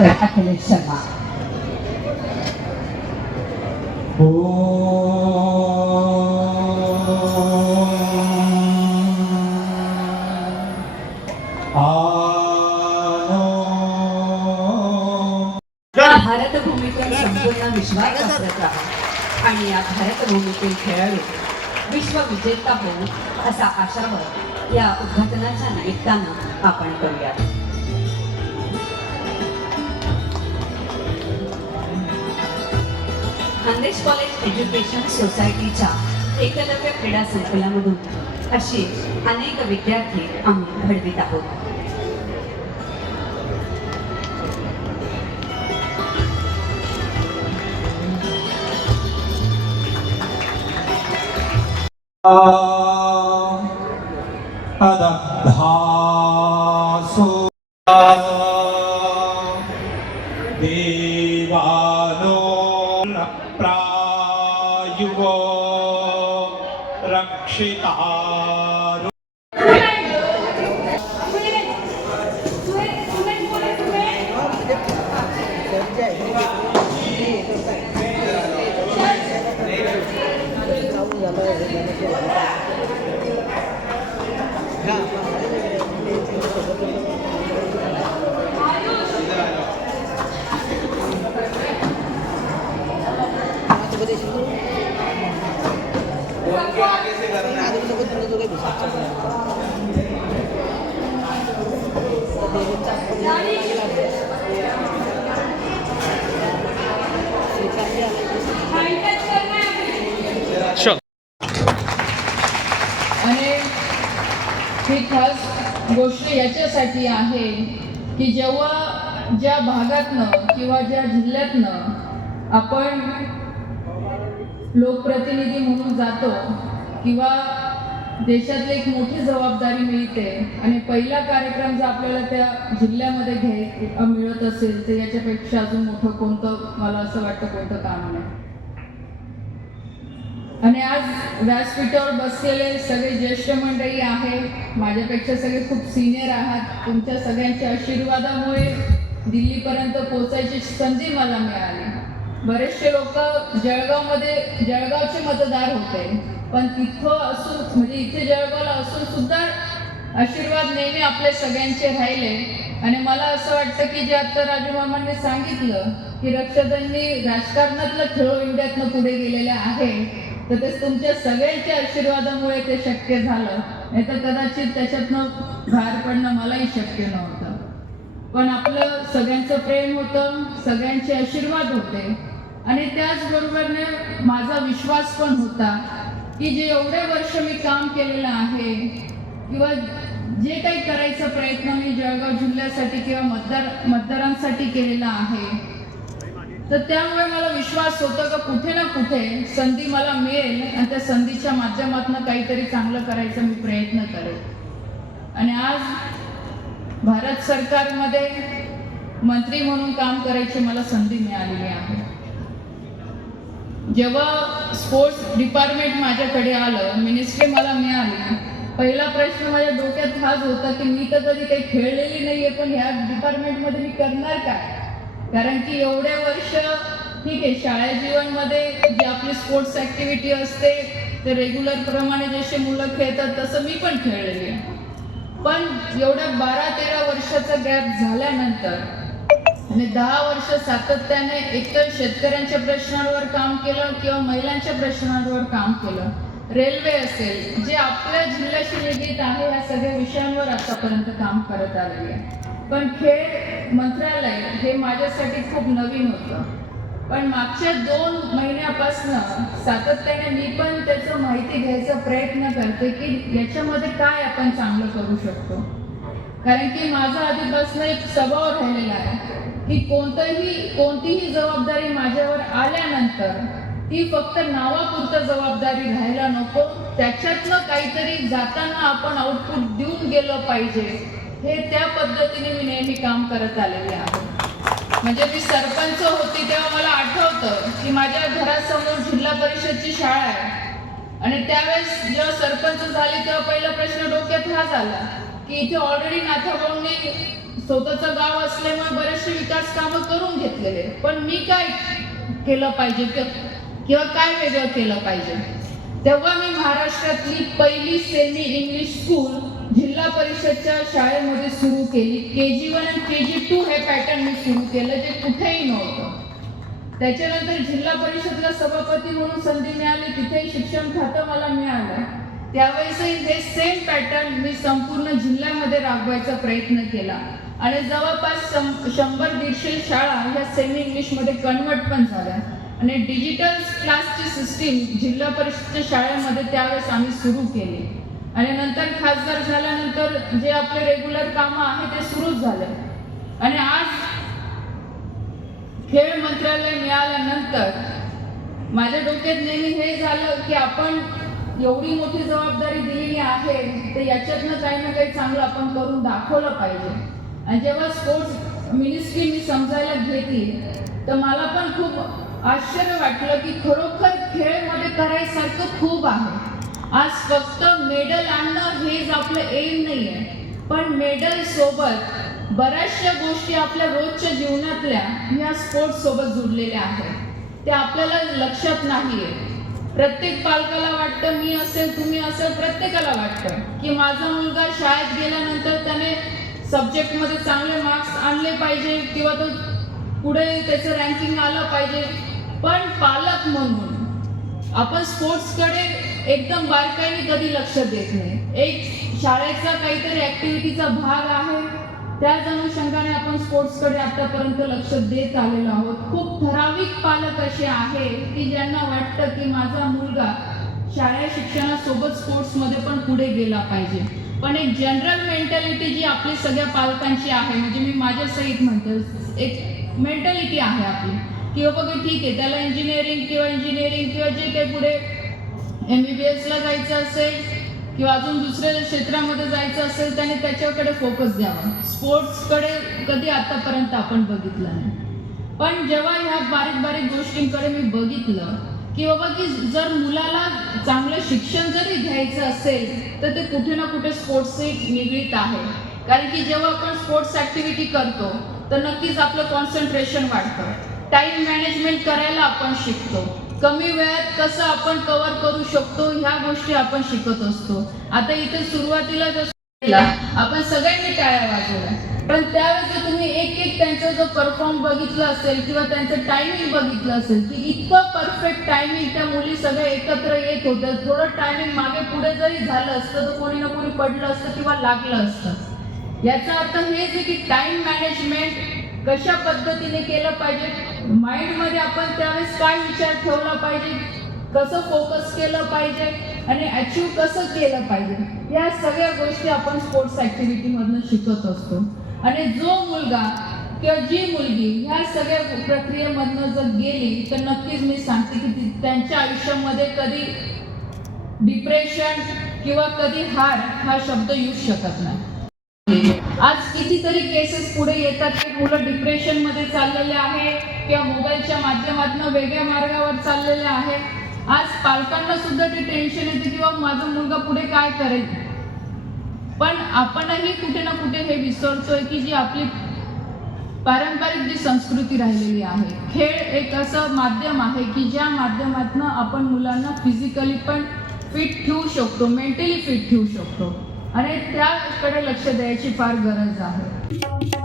Doctor Akhilesh Sharma भारतभूमीतून संपूर्ण आणि या भारतभूमीतील खेळाडू विश्वविजेता होऊ असा आशावर या उद्घाटनाच्या निमित्तानं आपण करूयात. खानदेश कॉलेज एज्युकेशन सोसायटीच्या एकलव्य क्रीडा संकुलामधून अशी अनेक विद्यार्थी आम्ही घडवित आहोत. अदग्धासु रक्षितारो आणि ही खास गोष्ट याच्यासाठी आहे की जेव्हा ज्या भागातनं किंवा ज्या जिल्ह्यातनं आपण लोकप्रतिनिधी म्हणून जातो किंवा देशातली एक मोठी जबाबदारी मिळते आणि पहिला कार्यक्रम जर आपल्याला त्या जिल्ह्यामध्ये घ्याय मिळत असेल तर याच्यापेक्षा अजून मोठं कोणतं मला असं वाटतं कोणतं काम नाही. आणि आज व्यासपीठावर बसलेले सगळे ज्येष्ठ मंडळी आहे माझ्यापेक्षा सगळे खूप सिनियर आहात. तुमच्या सगळ्यांच्या आशीर्वादामुळे दिल्लीपर्यंत पोहोचायची संधी मला मिळाली. बरेचसे लोक जळगावमध्ये जळगावचे मतदार होते. पण तिथं असून म्हणजे इथे जळगावला असून सुद्धा आशीर्वाद नेहमी आपले सगळ्यांचे राहिले. आणि मला असं वाटतं की जे आता राजू मामांनी सांगितलं की रक्षातांनी राजकारणातलं खेळो इंडियातनं पुढे गेलेले आहे तर ते तुमच्या सगळ्यांच्या आशीर्वादामुळे ते शक्य झालं. नाही तर कदाचित त्याच्यातनं बाहेर पडणं मलाही शक्य नव्हतं. पण आपलं सगळ्यांचं प्रेम होतं सगळ्यांचे आशीर्वाद होते. आणि त्याचबरोबरने माझा विश्वास पण होता की जे एवढे वर्ष मी काम केलेलं आहे किंवा जे काही करायचा प्रयत्न मी जळगाव जिल्ह्यासाठी किंवा मतदार मतदारांसाठी केलेला आहे तर त्यामुळे मला विश्वास होतो का कुठे ना कुठे संधी मला मिळेल आणि त्या संधीच्या माध्यमातून काहीतरी चांगलं करायचा मी प्रयत्न करेल. आणि आज भारत सरकारमध्ये मंत्री म्हणून काम करायची मला संधी मिळालेली आहे. जेव्हा स्पोर्ट्स डिपार्टमेंट माझ्याकडे आलं मिनिस्ट्री मला मिळाली पहिला प्रश्न माझ्या डोक्यात हाच होता की मी तर कधी काही खेळलेली नाहीये पण ह्या डिपार्टमेंटमध्ये मी करणार काय? कारण की एवढे वर्ष ठीक आहे शाळा जीवनमध्ये जी आपली स्पोर्ट्स ॲक्टिव्हिटी असते ते रेग्युलर प्रमाणे जसे मुलं खेळतात तसं मी पण खेळलेली आहे. पण एवढ्या बारा तेरा वर्षाचा गॅप झाल्यानंतर आणि दहा वर्ष सातत्याने एकतर शेतकऱ्यांच्या प्रश्नांवर काम केलं किंवा महिलांच्या प्रश्नांवर काम केलं. रेल्वे असेल जे आपल्या जिल्ह्याशी निगडीत आहे या सगळ्या विषयांवर आतापर्यंत काम करत आलेली आहे. पण खेळ मंत्रालय हे माझ्यासाठी खूप नवीन होतं. पण मागच्या दोन महिन्यापासनं सातत्याने मी पण त्याचं माहिती घ्यायचा प्रयत्न करते की याच्यामध्ये काय आपण चांगलं करू शकतो. कारण की माझा आधीपासून एक स्वभाव राहिलेला आहे. की कोणतंही कोणतीही जबाबदारी माझ्यावर आल्यानंतर ती फक्त नावापुरतं जबाबदारी राहायला नको. त्याच्यातनं काहीतरी जाताना आपण आउटपुट देऊन गेलं पाहिजे. हे त्या पद्धतीने मी नेहमी काम करत आलेले आहे. म्हणजे मी सरपंच होती तेव्हा मला आठवतं की माझ्या घरासमोर जिल्हा परिषदची शाळा आहे. आणि त्यावेळेस जेव्हा सरपंच झाले तेव्हा पहिला प्रश्न डोक्यात हा झाला की इथे ऑलरेडी नाथाभाऊंनी स्वतःचं गाव असल्यामुळे बरेचसे विकास कामं करून घेतलेले. पण मी काय केलं पाहिजे किंवा काय वेगळं केलं पाहिजे? तेव्हा मी महाराष्ट्रातली पहिली सेमी इंग्लिश स्कूल जिल्हा परिषदच्या शाळेमध्ये सुरू केली. के जी वन आणि के जी टू हे पॅटर्न मी सुरू केलं जे कुठेही नव्हतं. त्याच्यानंतर जिल्हा परिषदला सभापती म्हणून संधी मिळाली तिथेही शिक्षण खातं मला मिळालं. त्यावेळेसही हे सेम पॅटर्न मी संपूर्ण जिल्ह्यामध्ये राबवायचा प्रयत्न केला. आणि जवळपास शंभर दीडशे शाळा ह्या सेमी इंग्लिशमध्ये कन्वर्ट पण झाल्या. आणि डिजिटल क्लासची सिस्टीम जिल्हा परिषदच्या शाळेमध्ये त्यावेळेस आम्ही सुरू केली. आणि नंतर खासदार झाल्यानंतर जे आपले रेग्युलर कामं आहे ते सुरूच झाले. आणि आज खेळ मंत्रालय मिळाल्यानंतर माझ्या डोक्यात नेहमी हे झालं की आपण एवढी मोठी जबाबदारी दिलेली आहे तर याच्यातनं काही ना काही चांगलं आपण करून दाखवलं पाहिजे. आणि जेव्हा स्पोर्ट्स मिनिस्ट्री मी समजायला घेतली तर मला पण खूप आश्चर्य वाटलं की खरोखर खेळमध्ये करायसारखं खूप आहे. आज फक्त मेडल आणणं हेच आपलं एम नाही आहे पण मेडल सोबत बऱ्याचशा गोष्टी आपल्या रोजच्या जीवनातल्या ह्या स्पोर्ट्स सोबत जुडलेल्या आहेत. ते आपल्याला लक्षात नाही आहे प्रत्येक पालकाला वाटतं मी असेल तुम्ही असेल प्रत्येकाला वाटतं की माझा मुलगा शाळेत गेल्यानंतर त्याने सब्जेक्टमध्ये चांगले मार्क्स आणले पाहिजे किंवा तो पुढे त्याचं रँकिंग आलं पाहिजे. पण पालक म्हणून आपण स्पोर्ट्सकडे एकदम बारकाईने कधी लक्ष देत नाही. एक शाळेचा काहीतरी ॲक्टिव्हिटीचा भाग आहे त्याच अनुषंगाने आपण स्पोर्ट्सकडे आतापर्यंत लक्ष देत आलेलो आहोत. खूप ठराविक पालक असे आहे की ज्यांना वाटतं की माझा मुलगा शाळा शिक्षणासोबत स्पोर्ट्समध्ये पण पुढे गेला पाहिजे. पण एक जनरल मेंटॅलिटी जी आपली सगळ्या पालकांची आहे म्हणजे मी माझ्या सहित म्हणते एक मेंटॅलिटी आहे आपली. की बाबा ठीक आहे त्याला इंजिनिअरिंग किंवा इंजिनिअरिंग किंवा जे काही पुढे एम बी बी एसला जायचं असेल किंवा अजून दुसऱ्या क्षेत्रामध्ये जायचं असेल त्याने त्याच्याकडे फोकस द्यावा. स्पोर्ट्सकडे कधी आतापर्यंत आपण बघितलं नाही. पण जेव्हा ह्या बारीक बारीक गोष्टींकडे मी बघितलं की बाबा की जर मुलाला चांगलं शिक्षण जरी घ्यायचं असेल तर ते कुठे ना कुठे स्पोर्ट्सशी निगडीत आहे. कारण की जेव्हा आपण स्पोर्ट्स ऍक्टिव्हिटी करतो तर नक्कीच आपलं कॉन्सन्ट्रेशन वाढतं. टाइम मॅनेजमेंट करायला आपण शिकतो. कमी वेळात कसं आपण कव्हर करू शकतो ह्या गोष्टी आपण शिकत असतो. आता इथे सुरुवातीला जसं आपण सगळ्यांनी टाळ्या वाजवल्या. पण त्यावेळेस जर तुम्ही एक एक त्यांचा जो परफॉर्म बघितला असेल किंवा त्यांचं टायमिंग बघितलं असेल की इतकं परफेक्ट टायमिंग त्या मुली सगळ्या एकत्र येत होत्या थोडं टायमिंग मागे पुढे जरी झालं असतं तर कोणी ना कोणी पडलं असतं किंवा लागलं असतं. याचा अर्थ हेच आहे की टाइम मॅनेजमेंट कशा पद्धतीने केलं पाहिजे माइंडमध्ये आपण त्यावेळेस काय विचार ठेवला पाहिजे कसं फोकस केलं पाहिजे आणि अचीव कसं केलं पाहिजे? या सगळ्या गोष्टी आपण स्पोर्ट्स ॲक्टिव्हिटीमधनं शिकत असतो. आणि जो मुलगा किंवा जी मुलगी ह्या सगळ्या प्रक्रियेमधनं जर गेली तर नक्कीच मी सांगते की ती त्यांच्या आयुष्यामध्ये कधी डिप्रेशन किंवा कधी हार हा शब्द येऊ शकत नाही. आज कितीतरी केसेस पुढे येतात की मुलं डिप्रेशनमध्ये चाललेले आहे किंवा मोबाईलच्या माध्यमातून वेगळ्या मार्गावर चाललेले आहे. आज पालकांना सुद्धा ते टेन्शन येते किंवा माझा मुलगा पुढे काय करेल? पण आपणही कुठे ना कुठे हे विसरतोय की जी आपली पारंपरिक जी संस्कृती राहिलेली आहे. खेळ एक असं माध्यम आहे की ज्या माध्यमातून आपण मुलांना फिजिकली पण फिट ठेवू शकतो मेंटली फिट ठेवू शकतो. आणि त्याकडे लक्ष द्यायची फार गरज आहे.